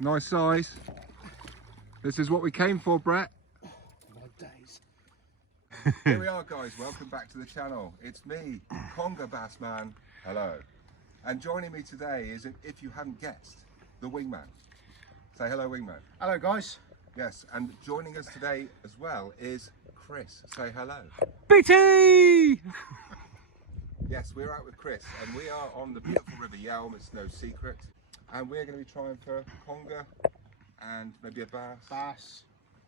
Nice size. This is what we came for, Brett. My days. Here we are, guys. Welcome back to the channel. It's me, Conger Bassman. Hello. And joining me today is, if you hadn't guessed, the wingman. Say hello, wingman. Hello, guys. Yes, and joining us today as well is Chris. Say hello. BT! Yes, we're out with Chris, and we are on the beautiful River Yelm. It's no secret. And we're going to be trying for conger and maybe a bass.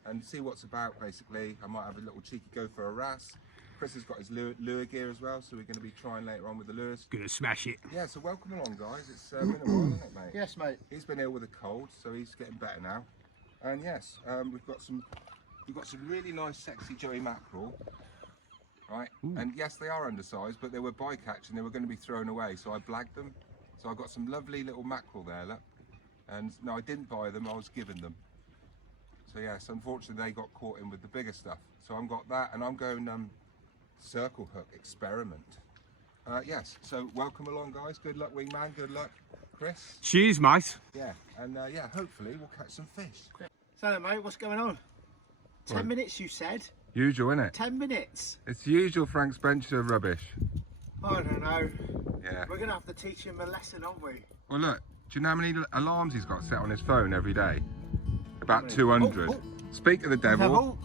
And see what's about, basically. I might have a little cheeky go for a wrasse. Chris has got his lure gear as well, so we're going to be trying later on with the lures. Gonna smash it. Yeah, so welcome along, guys. It's been a while, hasn't it, mate? Yes, mate. He's been ill with a cold, so he's getting better now. And yes, we've got some really nice, sexy Joey mackerel, right? Ooh. And yes, they are undersized, but they were bycatch and they were going to be thrown away, so I blagged them. So I got some lovely little mackerel there, look. And no, I didn't buy them; I was given them. So yes, unfortunately, they got caught in with the bigger stuff. So I've got that, and I'm going circle hook experiment. Yes, so welcome along, guys. Good luck, wingman. Good luck, Chris. Cheers, mate. Yeah, and yeah, hopefully we'll catch some fish. So then, mate, what's going on? 10 minutes, you said? Usual, innit? 10 minutes? It's the usual Frank Spencer rubbish. I don't know. Yeah. We're going to have to teach him a lesson, aren't we? Well, look, do you know how many alarms he's got set on his phone every day? About 200. Oh. Speak of the devil.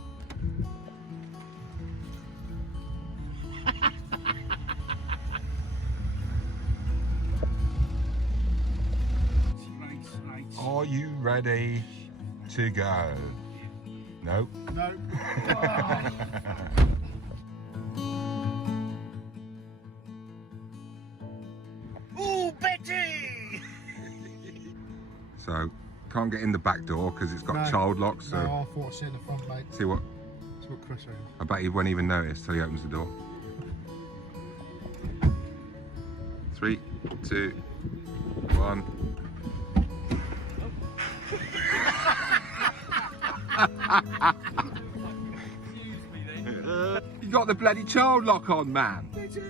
Are you ready to go? No. No. Oh, Betty! So, can't get in the back door because it's got child locks. So no, I thought I'd sit in the front, mate. See what? That's what Chris said. I bet he won't even notice till he opens the door. 3, 2, 1. You got the bloody child lock on, man. One, two.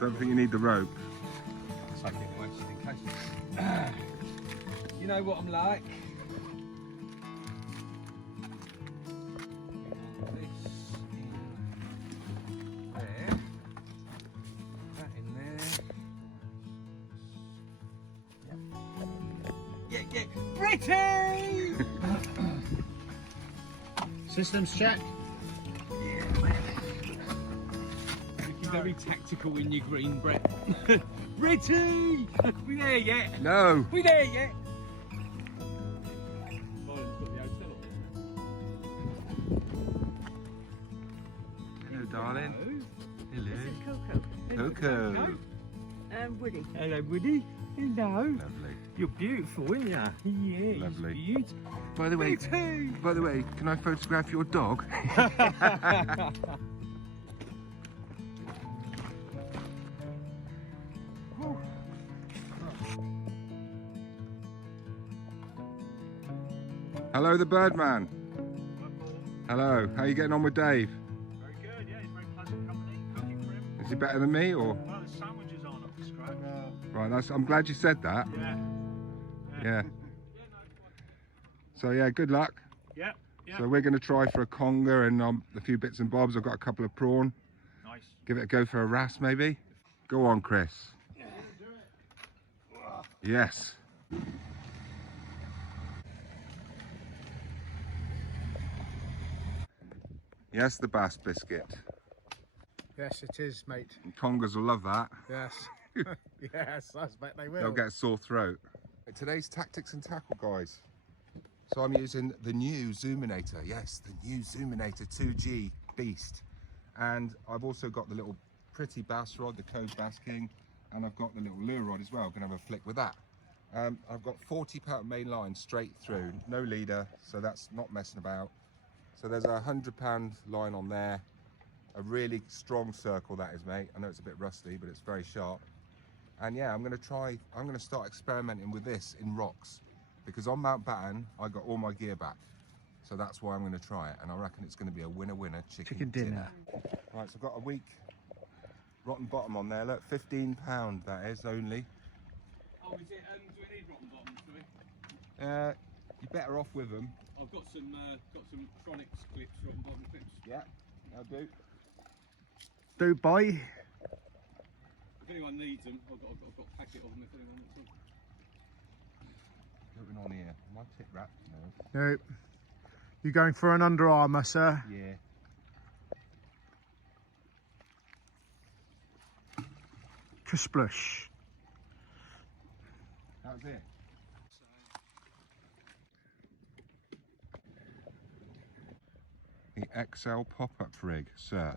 Don't think you need the rope. Take it away just in case. You know what I'm like. This in there. That in there. Yeah. Pretty! Systems check. Very tactical in your green, Brett. Pretty! We there yet? No. We there yet? Hello, darling. Hello. Coco. Coco. Woody. Hello, Woody. Hello. Lovely. You're beautiful, aren't you? Yeah. Lovely. Beautiful. By the way, Pretty. can I photograph your dog? Hello, the Birdman. Hello. How are you getting on with Dave? Very good, yeah, he's very pleasant company. Cooking for him. Is he better than me, or? Well, the sandwiches aren't up to scratch. Right. I'm glad you said that. Yeah. So yeah, good luck. Yeah. So we're going to try for a conger and a few bits and bobs. I've got a couple of prawn. Nice. Give it a go for a wrasse, maybe. Go on, Chris. Yeah. Do it. Yes. Yes, the bass biscuit. Yes, it is, mate. And congers will love that. Yes. Yes, I bet they will. They'll get a sore throat. Today's tactics and tackle, guys. So I'm using the new Zoominator. Yes, the new Zoominator 2G Beast. And I've also got the little pretty bass rod, the Code Bass King, and I've got the little lure rod as well. I'm gonna have a flick with that. I've got 40 pound main line straight through, no leader, so that's not messing about. So there's a £100 line on there. A really strong circle that is, mate. I know it's a bit rusty, but it's very sharp. And yeah, I'm going to start experimenting with this in rocks, because on Mountbatten I got all my gear back. So that's why I'm going to try it, and I reckon it's going to be a winner chicken dinner. Right, so I've got a weak rotten bottom on there. Look, £15 that is only. Oh, is it? Do we need rotten bottoms, do we? You're better off with them. I've got some Tronics clips, rotten bottom clips. Yeah, I'll do. Do boy. If anyone needs them, I've got a packet of them if anyone wants them. Going on here. Am I tip wrapped? No. Nope. You going for an Under Armour, sir? Yeah. Kasplush. That was it. The XL pop-up rig, sir.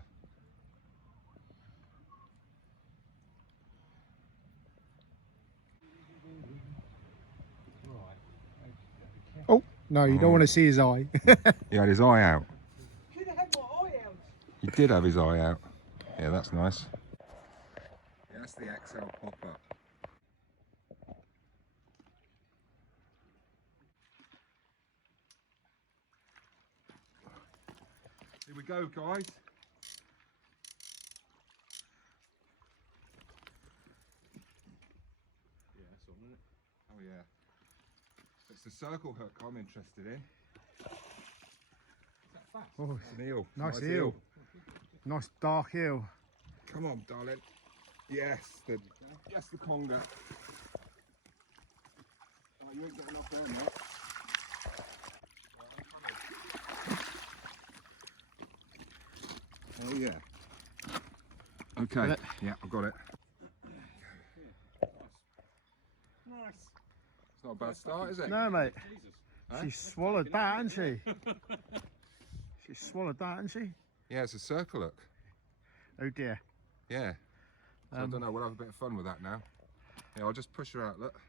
Oh, no, you don't want to see his eye. He had his eye out. Could have had my eye out. He did have his eye out. Yeah, that's nice. Yeah, that's the XL pop-up. Here we go, guys. Yeah, that's on, isn't it? Oh yeah. It's the circle hook I'm interested in. Oh, It's an eel. nice eel. Nice dark eel. Come on, darling. Yes, the conger. Oh, you ain't getting off there, mate. Oh yeah. Okay. Got it? Yeah, I've got it. Nice. It's not a bad start, is it? No, mate. Jesus. Huh? She swallowed that, hasn't she? She swallowed that, hasn't she? Yeah, it's a circle hook. Oh dear. Yeah. So I don't know. We'll have a bit of fun with that now. Yeah, I'll just push her out. Look.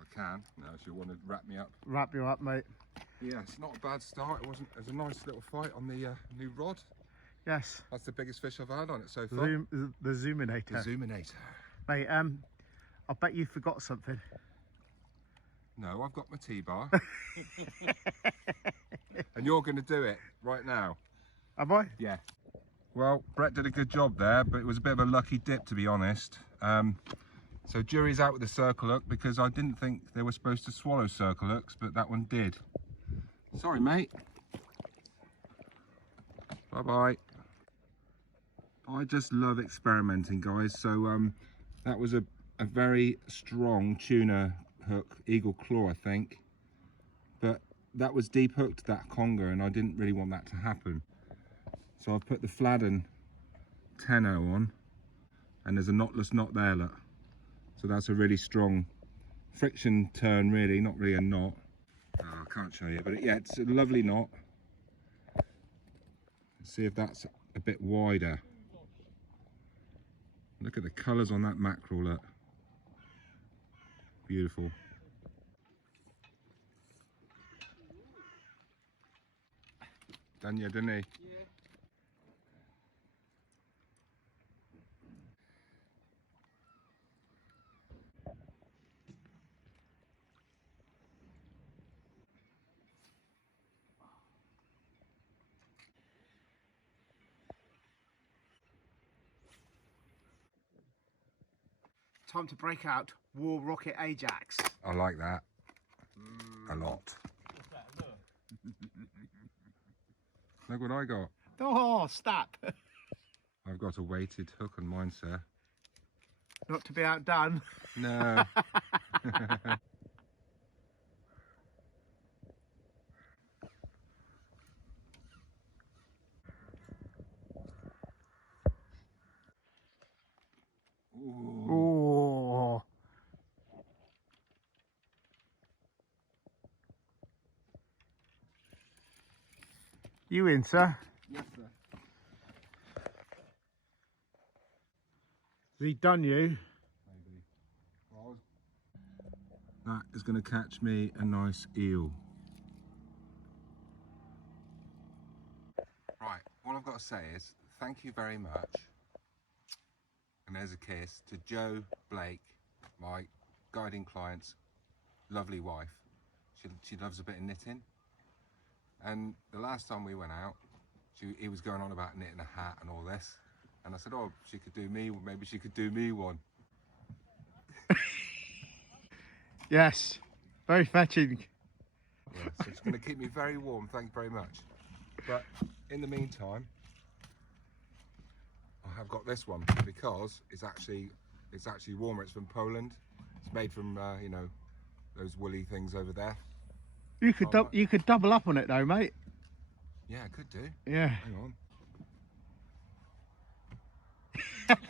I can. No, she'll want to wrap me up. Wrap you up, mate. Yeah, it's not a bad start. It wasn't. It was a nice little fight on the new rod. Yes. That's the biggest fish I've had on it so far. The Zoominator. The Zoominator. Mate, I bet you forgot something. No, I've got my T-bar. And you're going to do it right now. Have I? Yeah. Well, Brett did a good job there, but it was a bit of a lucky dip, to be honest. So jury's out with the circle hook, because I didn't think they were supposed to swallow circle hooks, but that one did. Sorry, mate. Bye-bye. I just love experimenting, guys. So that was a very strong tuna hook, eagle claw, I think. But that was deep hooked, that conger, and I didn't really want that to happen. So I've put the Fladden 10-0 on, and there's a knotless knot there, look. So that's a really strong friction turn, really, not really a knot. Oh, I can't show you, but yeah, it's a lovely knot. Let's see if that's a bit wider. Look at the colours on that mackerel, look. Beautiful. Done you, didn't he? Yeah. Time to break out War Rocket Ajax. I like that. A lot. What's that? Look. Look what I got. Oh, stop. I've got a weighted hook on mine, sir. Not to be outdone. No. Ooh. Oh. You in, sir? Yes, sir. Has he done you? Maybe. Well, that is going to catch me a nice eel. all I've got to say is thank you very much. And there's a kiss to Joe Blake, my guiding client's lovely wife. She loves a bit of knitting. And the last time we went out, he was going on about knitting a hat and all this. And I said, oh, she could do me, maybe she could do me one. Yes, very fetching. Yeah, so it's going to keep me very warm, thank you very much. But in the meantime, I have got this one because it's actually warmer. It's from Poland. It's made from you know, those woolly things over there. You could double up on it though, mate. Yeah, I could do. Yeah. Hang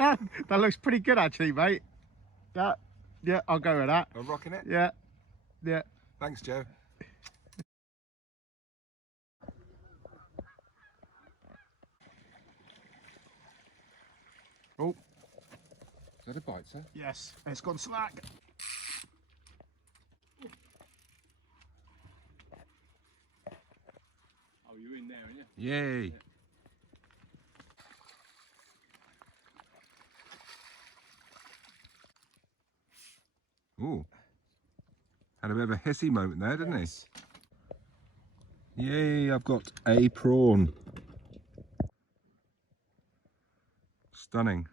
on. That looks pretty good actually, mate. Yeah, I'll go with that. I'm rocking it. Yeah. Thanks, Joe. Oh, is that a bite, sir? Yes, it's gone slack. Oh, you're in there, aren't you? Yay! Ooh, had a bit of a hissy moment there, didn't he? Yay! I've got a prawn. Stunning.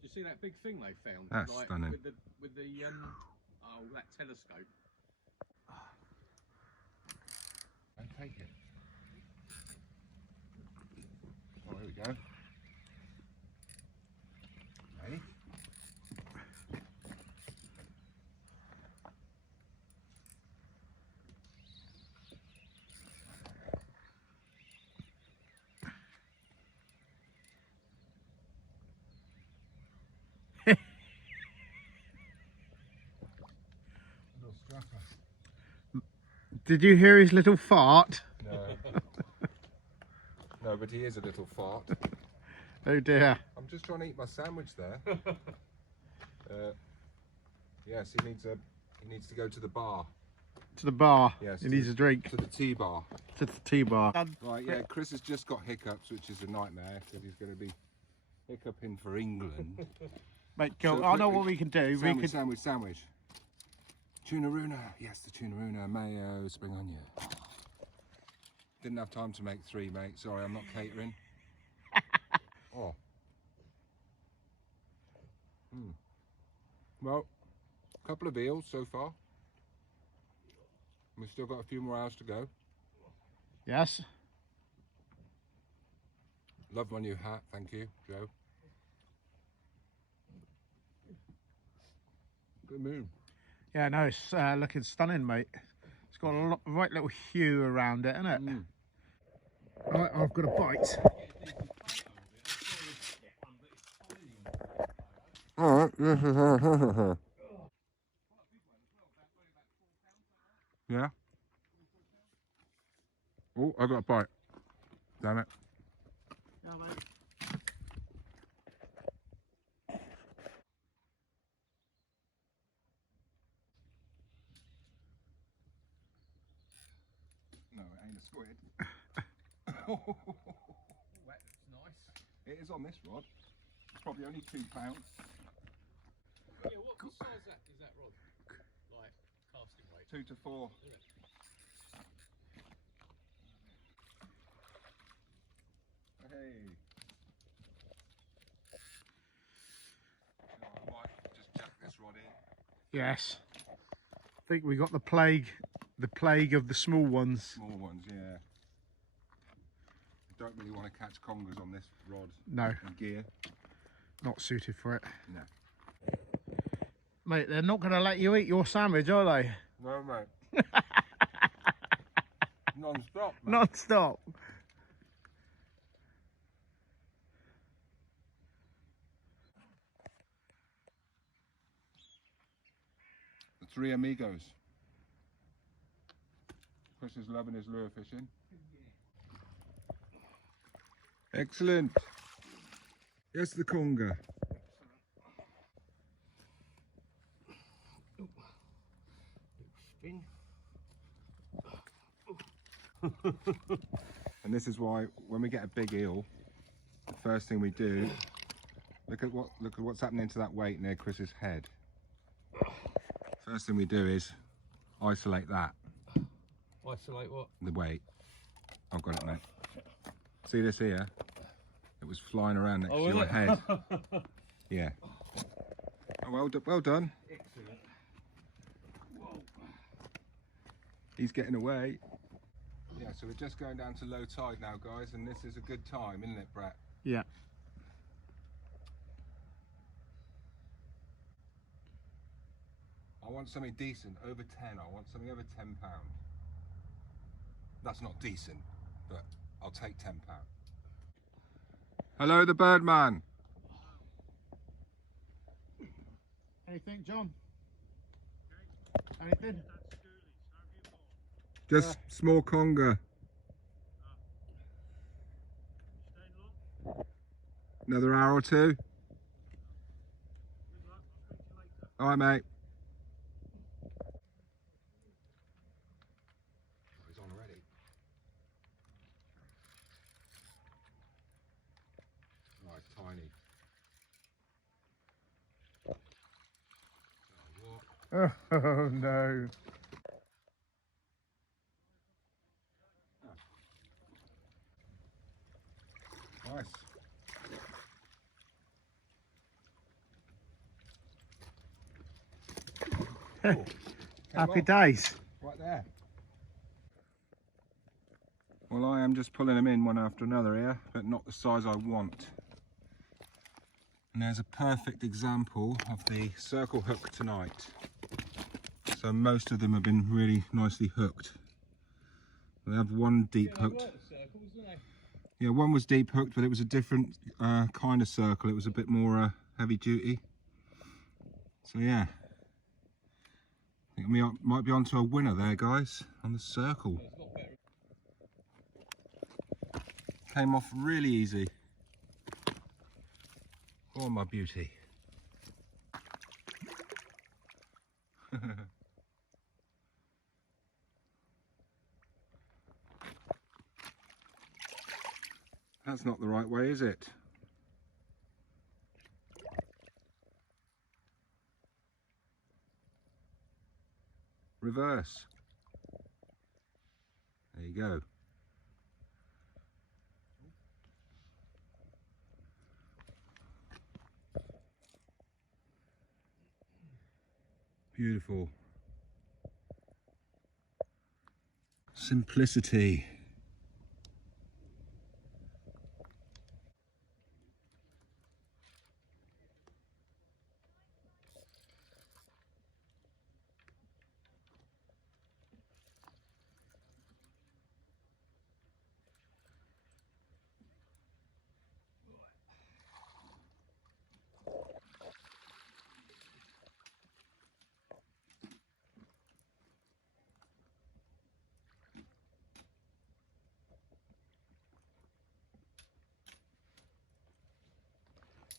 Did you see that big thing they found? That's stunning. With the that telescope. I'll take it. Oh, here we go. Ready? Little strapper. Did you hear his little fart? No. No, but he is a little fart. Oh dear. I'm just trying to eat my sandwich there. Yes, he needs to go to the bar. To the bar. Yes, He needs a drink. To the tea bar. To the tea bar. Right, yeah, Chris has just got hiccups, which is a nightmare because he's going to be hiccuping for England. Mate, go. So I know quickly, what we can do. Sandwich. Tuna runa. Yes, the tuna runa, mayo, spring onion. Didn't have time to make 3, mate. Sorry, I'm not catering. Oh. Well, a couple of eels so far. We've still got a few more hours to go. Yes. Love my new hat, thank you, Joe. Good moon. Yeah, no, it's looking stunning, mate. It's got a right little hue around it, isn't it? Right, I've got a bite. Alright, yeah. Oh, I got a bite. Damn it. Yeah, mate. No, it ain't a squid. That looks nice. It is on this rod. It's probably only £2. Yeah, what size is that rod? Like casting weight? 2 to 4. Hey. I might just jack this rod in. Yes. I think we got the plague of the small ones. Small ones, yeah. Don't really want to catch congers on this rod. No, And gear. not suited for it. No. Mate, they're not going to let you eat your sandwich, are they? No, mate. Non-stop, mate. Non-stop. The 3 amigos. Chris is loving his lure fishing. Excellent. Yes, the conga. Spin. And this is why when we get a big eel, the first thing we do, look at what's happening to that weight near Chris's head. First thing we do is isolate that. Isolate what? The weight. I've got it, mate. See this here? It was flying around next to your head. Yeah. Oh, well done. Excellent. Whoa. He's getting away. Yeah, so we're just going down to low tide now, guys, and this is a good time, isn't it, Brett? Yeah. I want something decent, over 10. I want something over £10. That's not decent, but I'll take £10. Hello, the Birdman. Anything, John? Anything? Just small conger. Another hour or two. All right, mate. He's on already. Right, tiny. Oh no. Nice. Oh, Happy days. right there. Well, I am just pulling them in one after another here, but not the size I want. And there's a perfect example of the circle hook tonight. So most of them have been really nicely hooked. They have one deep hooked. Yeah, one was deep hooked, but it was a different kind of circle. It was a bit more heavy duty. So yeah, I think we might be onto a winner there, guys, on the circle. Came off really easy. Oh, my beauty. That's not the right way, is it? Reverse. There you go. Beautiful. Simplicity.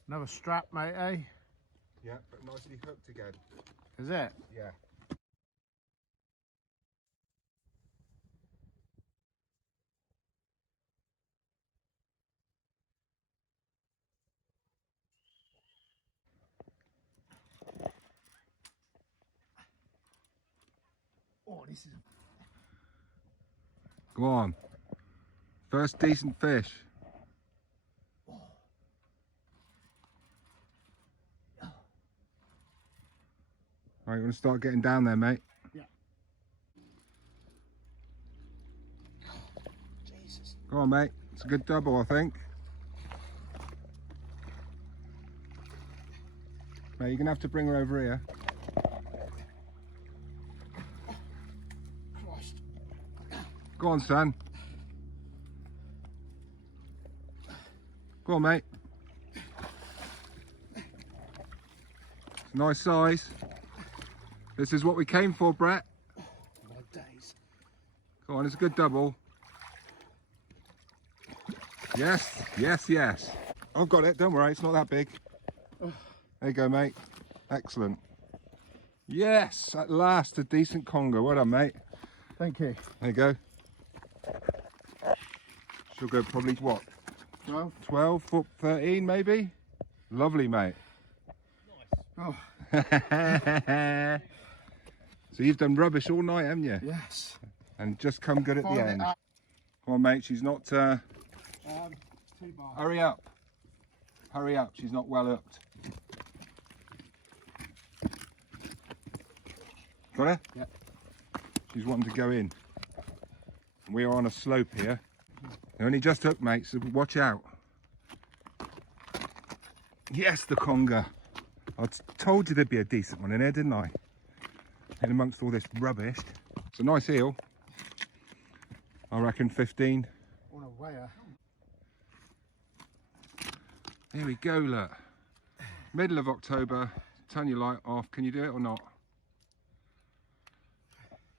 Another strap, mate, eh? Yeah, but nicely hooked again. Is it? Yeah. Oh, this is... Go on. First decent fish. Right, you want to start getting down there, mate? Yeah. Jesus. Go on, mate. It's a good double, I think. Mate, you're going to have to bring her over here. Christ. Go on, son. Go on, mate. It's a nice size. This is what we came for, Brett. My days. Go on, it's a good double. Yes, yes, yes. I've got it, don't worry, it's not that big. There you go, mate. Excellent. Yes, at last, a decent conger. Well done, mate. Thank you. There you go. She'll go probably what? 12. 12, 13 maybe? Lovely, mate. Oh, So you've done rubbish all night, haven't you? yes. And just come good at the Find it end. up. Come on, mate, she's not... It's 2 bar. Hurry up. Hurry up, she's not well hooked. Got her? Yep. She's wanting to go in. We are on a slope here. They're only just hooked, mate, so watch out. Yes, the conger. I told you there'd be a decent one in here, didn't I? In amongst all this rubbish. It's a nice eel. I reckon 15. On a weigher. Here we go, look. Middle of October. Turn your light off. Can you do it or not?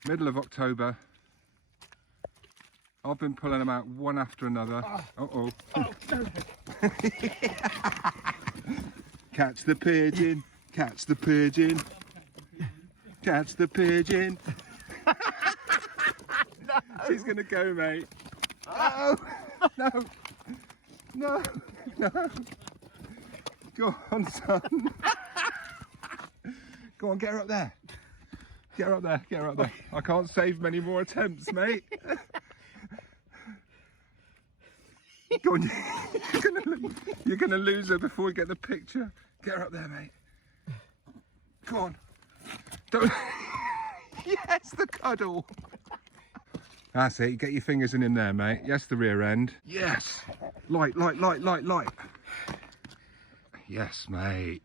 Middle of October. I've been pulling them out one after another. Uh-oh. Catch the pigeon. Catch the pigeon. Catch the pigeon. No. She's going to go, mate. Oh, no. No. No. Go on, son. Go on, get her up there. Get her up there, get her up there. I can't save many more attempts, mate. Go on, you're gonna lose her before we get the picture. Get her up there, mate. Come on. Don't. Yes, the cuddle. That's it, you get your fingers in there, mate. Yes, the rear end. Yes. Light, light, light, light, light. Yes, mate.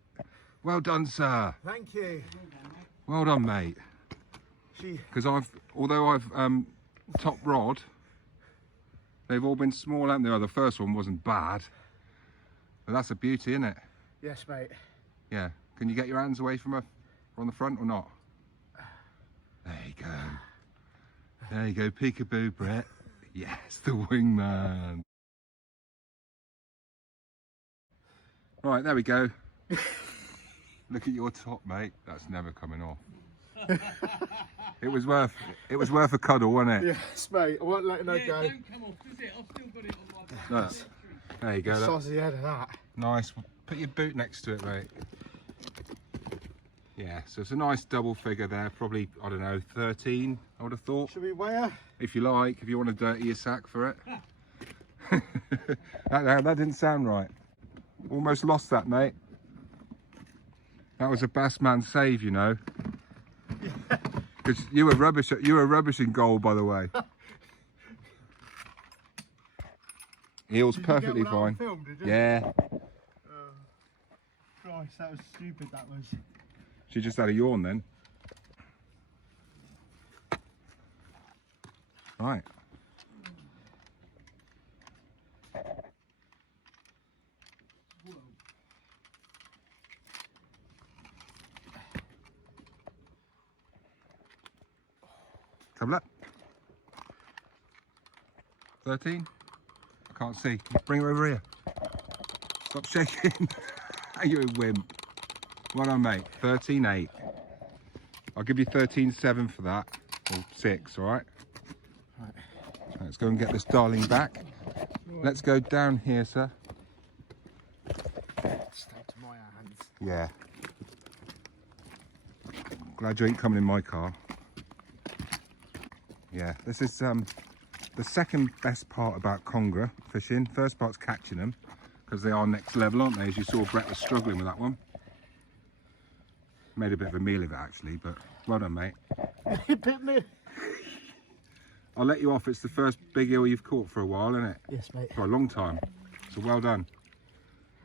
Well done, sir. Thank you. Well done, mate. Because although I've top rod, they've all been small, haven't they? Oh, the first one wasn't bad, but that's a beauty, isn't it? Yes, mate. Yeah. Can you get your hands away from her on the front or not? There you go. There you go, peekaboo, Brett. Yes, the wingman. Right, there we go. Look at your top, mate. That's never coming off. It was worth a cuddle, wasn't it? Yes, mate. I won't let it go. Don't come off, does it? I've still got it on my back. Look. There you go. The Look. size of the head of that. Nice. Put your boot next to it, mate. Yeah, so it's a nice double figure there. Probably, I don't know, 13, I would have thought. Should we weigh her? If you like, if you want to dirty your sack for it. that didn't sound right. Almost lost that, mate. That was a Bassman save, you know. Because you were rubbish in goal, by the way. Eel's perfectly fine. Film, did you? Yeah. Christ, that was stupid, that was. She just had a yawn then. Right. Have a look. 13? I can't see. Bring her over here. Stop shaking. You're a wimp. Well done, mate. 13.8. I'll give you 13.7 for that. Or 6, alright? Right. Let's go and get this darling back. Let's go down here, sir. Stuck to my hands. Yeah. Glad you ain't coming in my car. Yeah, this is the second best part about conger fishing. First part's catching them, because they are next level, aren't they? As you saw, Brett was struggling with that one. Made a bit of a meal of it, actually, but well done, mate. You bit me. I'll let you off. It's the first big eel you've caught for a while, isn't it? Yes, mate. For a long time. So well done.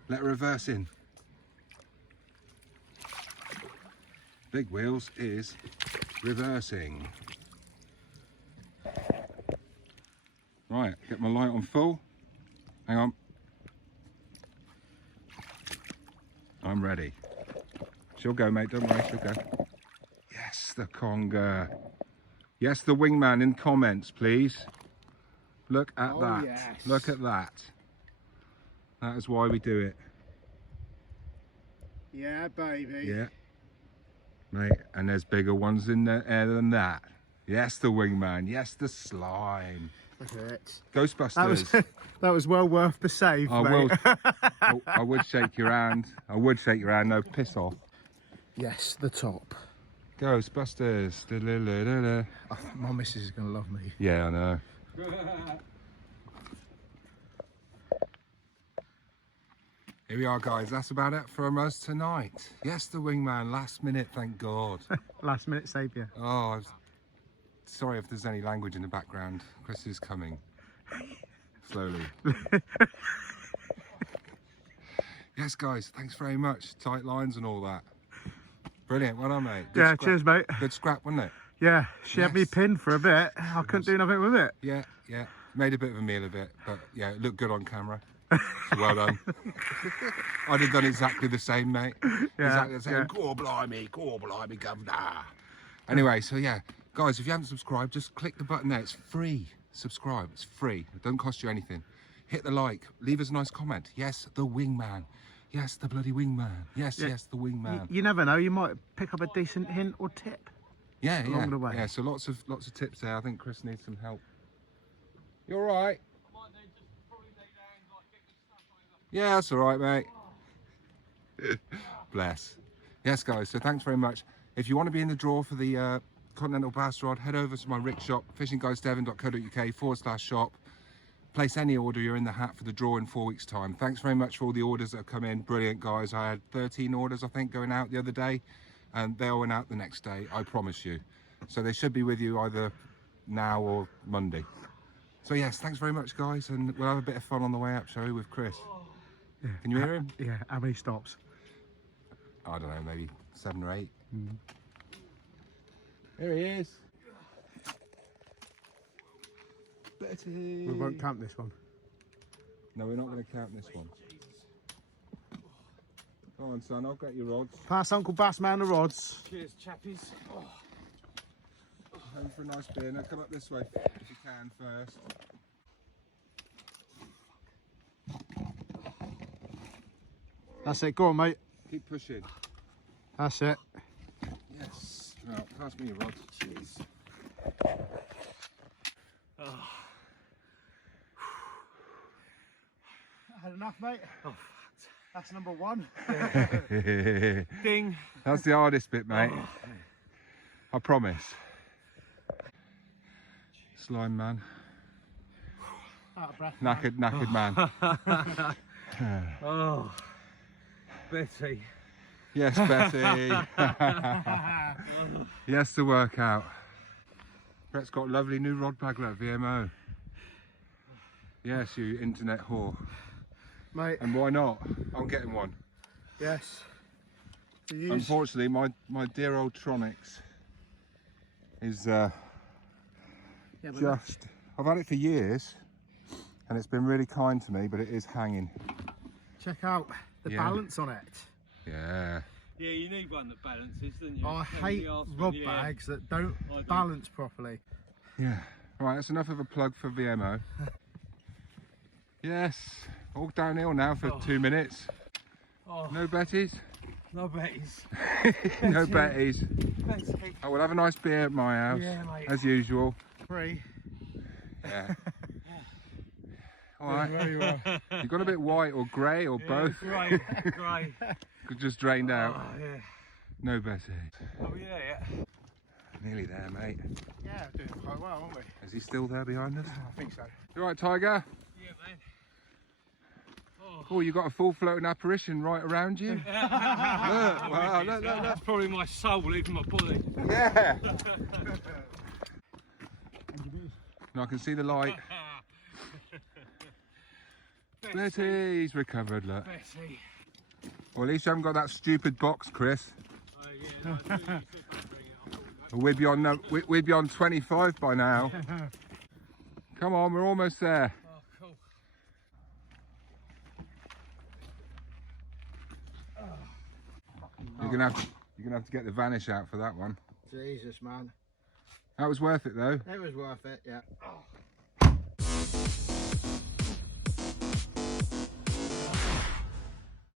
Let her reverse in. Big Wheels is reversing. Right, get my light on full. Hang on. I'm ready. She'll go, mate, don't worry, she'll go. Yes, the conger. Yes, the wingman in comments, please. Look at that. Yes. Look at that. That is why we do it. Yeah, baby. Yeah. Mate, and there's bigger ones in the air than that. Yes, the wingman. Yes, the slime. Look at it. Ghostbusters. That was well worth the save, I mate. I would shake your hand. I would shake your hand. No, piss off. Yes, the top. Ghostbusters. Da-da-da-da-da. Oh, my missus is going to love me. Yeah, I know. Here we are, guys. That's about it from us tonight. Yes, the wingman, last minute, thank God. Last minute saviour. Oh, sorry if there's any language in the background. Chris is coming. Slowly. Yes, guys, thanks very much. Tight lines and all that. Brilliant. Well done, mate. Good Yeah, scrap. cheers, mate. Good scrap, wasn't it? Yeah, she had me Yes. pinned for a bit. I couldn't do nothing with it. Yeah, yeah. Made a bit of a meal of it, but yeah, it looked good on camera. So well done. I'd have done exactly the same, mate. Exactly the same. yeah. Go blimey, governor. Anyway, so yeah, guys, if you haven't subscribed, just click the button there. It's free. Subscribe. It's free. It don't cost you anything. Hit the like. Leave us a nice comment. Yes, the wingman. Yes, the bloody wingman. Yes, Yeah. yes, the wingman. You never know, you might pick up a decent hint or tip. Yeah, yeah. along the way. Yeah, so lots of tips there. I think Chris needs some help. You all right? Yeah, that's all right, mate. Bless. Yes, guys, so thanks very much. If you want to be in the draw for the Continental Bass Rod, head over to my Rick shop, fishingguysdevon.co.uk/shop. Place any order, you're in the hat for the draw in 4 weeks' time. Thanks very much for all the orders that have come in. Brilliant, guys. I had 13 orders, I think, going out the other day, and they all went out the next day, I promise you. So they should be with you either now or Monday. So yes, thanks very much, guys, and we'll have a bit of fun on the way up, shall we, with Chris? Yeah. Can you hear him? Yeah, how many stops? I don't know, maybe 7 or 8. Here he is. Betty. We won't count this one. No, we're not going to count this one. Go on, son, I'll get your rods. Pass Uncle Bassman the rods. Cheers, chappies. Home for a nice beer. Now come up this way if you can first. That's it, go on, mate. Keep pushing. That's it. Yes. Now, pass me your rods. Cheers. Had enough, mate? Oh, that's number one. Ding. That's the hardest bit, mate. I promise. Slime man. Out of breath. Knackered man. Oh, Betty. Yes, Betty. Yes, the workout. Brett's got a lovely new rod bag, look, VMO. Yes, you internet whore. Mate, And why not? I'm getting one. yes. To use. Unfortunately, my dear old Tronics is Yeah, but just... I've had it for years, and it's been really kind to me, but it is hanging. check out the Yeah. balance on it. Yeah. Yeah, you need one that balances, don't you? I hate rod bags that don't I do. balance properly. Yeah. Right, that's enough of a plug for VMO. Yes. All downhill now for 2 minutes. Oh, No Betties? no Betty's. No Betties. Betty. I will have a nice beer at my house, Yeah, mate. as usual. Free. Yeah. All right. There you are. You've got a bit white or grey or both. Great, great. Just drained out. Oh, yeah. No Betty. Are we there yet? Nearly there, mate. Yeah, doing quite well, aren't we? Is he still there behind us? I think so. You all right, Tiger? Yeah, man. Oh, you got a full floating apparition right around you. Look, wow, look. That's probably my soul leaving my body. Yeah. And I can see the light. Betty's recovered, look. Betty. Well, at least you haven't got that stupid box, Chris. Oh, yeah, no, I knew you said don't bring it. I thought maybe- We'd be on we'd be on 25 by now. Come on, we're almost there. Oh, cool. You're gonna have to get the vanish out for that one. Jesus, man. That was worth it though. It was worth it, yeah.